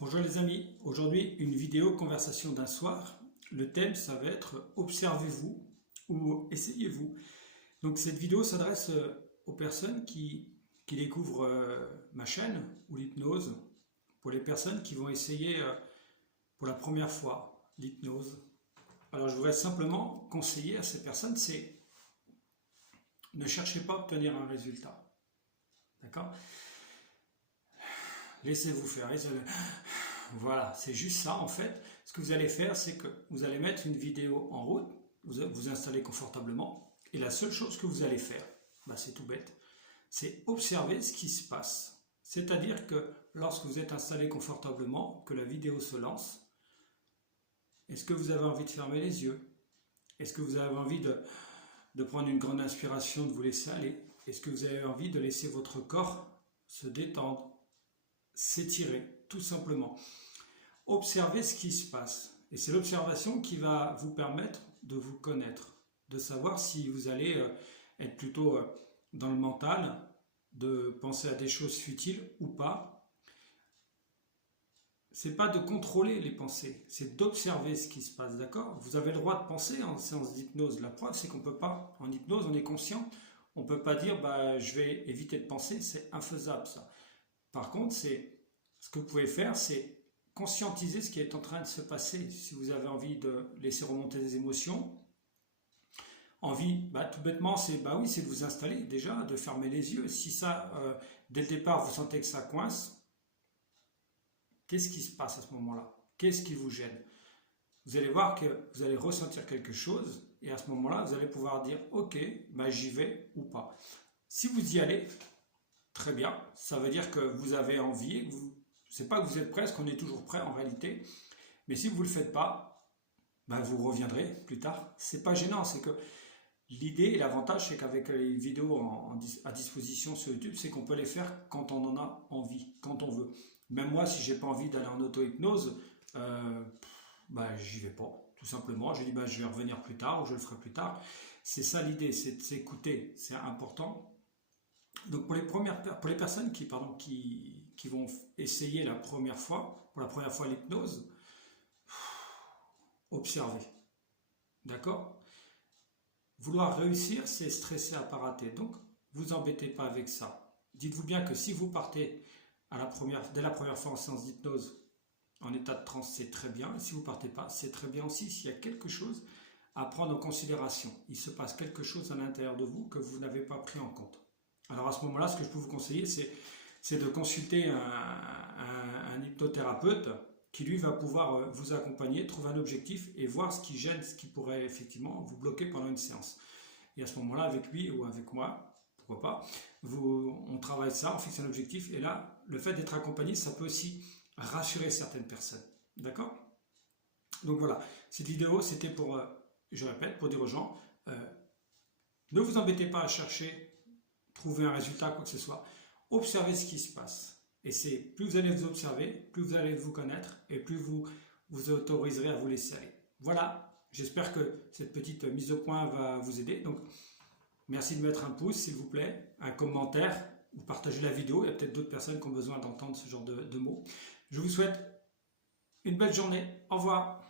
Bonjour les amis, aujourd'hui une vidéo conversation d'un soir. Le thème ça va être observez-vous ou essayez-vous. Donc cette vidéo s'adresse aux personnes qui découvrent ma chaîne ou l'hypnose, pour les personnes qui vont essayer pour la première fois l'hypnose. Alors je voudrais simplement conseiller à ces personnes, c'est ne cherchez pas à obtenir un résultat. D'accord ? Laissez-vous faire. Voilà, c'est juste ça en fait. Ce que vous allez faire, c'est que vous allez mettre une vidéo en route, vous installez confortablement, et la seule chose que vous allez faire, c'est tout bête, c'est observer ce qui se passe. C'est-à-dire que lorsque vous êtes installé confortablement, que la vidéo se lance, est-ce que vous avez envie de fermer les yeux? Est-ce que vous avez envie de prendre une grande inspiration, de vous laisser aller? Est-ce que vous avez envie de laisser votre corps se détendre, s'étirer, tout simplement? Observez ce qui se passe. Et c'est l'observation qui va vous permettre de vous connaître, de savoir si vous allez être plutôt dans le mental, de penser à des choses futiles ou pas. C'est pas de contrôler les pensées, c'est d'observer ce qui se passe, d'accord? Vous avez le droit de penser en séance d'hypnose. La preuve, c'est qu'on peut pas, en hypnose, on est conscient, on peut pas dire je vais éviter de penser, c'est infaisable ça. Par contre, ce que vous pouvez faire, c'est conscientiser ce qui est en train de se passer. Si vous avez envie de laisser remonter des émotions, tout bêtement, c'est de vous installer déjà, de fermer les yeux. Si ça, dès le départ, vous sentez que ça coince, qu'est-ce qui se passe à ce moment-là? Qu'est-ce qui vous gêne? Vous allez voir que vous allez ressentir quelque chose, et à ce moment-là, vous allez pouvoir dire « Ok, j'y vais ou pas ». Si vous y allez, très bien, ça veut dire que vous avez envie, et que c'est pas que vous êtes prêt, parce qu'on est toujours prêt en réalité, mais si vous ne le faites pas, vous reviendrez plus tard. C'est pas gênant, c'est que l'idée et l'avantage, c'est qu'avec les vidéos à disposition sur YouTube, c'est qu'on peut les faire quand on en a envie, quand on veut. Même moi, si j'ai pas envie d'aller en auto-hypnose, j'y vais pas, tout simplement. Je dis je vais revenir plus tard ou je le ferai plus tard. C'est ça l'idée, c'est de s'écouter, c'est important. Donc pour les personnes qui vont essayer pour la première fois l'hypnose, observez, d'accord? Vouloir réussir, c'est stresser à pas rater, donc vous embêtez pas avec ça. Dites-vous bien que si vous partez dès la première fois en séance d'hypnose en état de transe, c'est très bien, et si vous partez pas, c'est très bien aussi s'il y a quelque chose à prendre en considération. Il se passe quelque chose à l'intérieur de vous que vous n'avez pas pris en compte. Alors à ce moment-là, ce que je peux vous conseiller, c'est de consulter un hypnothérapeute qui lui va pouvoir vous accompagner, trouver un objectif et voir ce qui gêne, ce qui pourrait effectivement vous bloquer pendant une séance. Et à ce moment-là, avec lui ou avec moi, pourquoi pas, on travaille ça, on fixe un objectif, et là, le fait d'être accompagné, ça peut aussi rassurer certaines personnes. D'accord? Donc voilà, cette vidéo, c'était pour, je répète, pour dire aux gens, ne vous embêtez pas à chercher trouver un résultat, quoi que ce soit. Observez ce qui se passe. Et c'est plus vous allez vous observer, plus vous allez vous connaître, et plus vous vous autoriserez à vous laisser aller. Voilà, j'espère que cette petite mise au point va vous aider. Donc, merci de mettre un pouce, s'il vous plaît, un commentaire, ou partagez la vidéo. Il y a peut-être d'autres personnes qui ont besoin d'entendre ce genre de mots. Je vous souhaite une belle journée. Au revoir.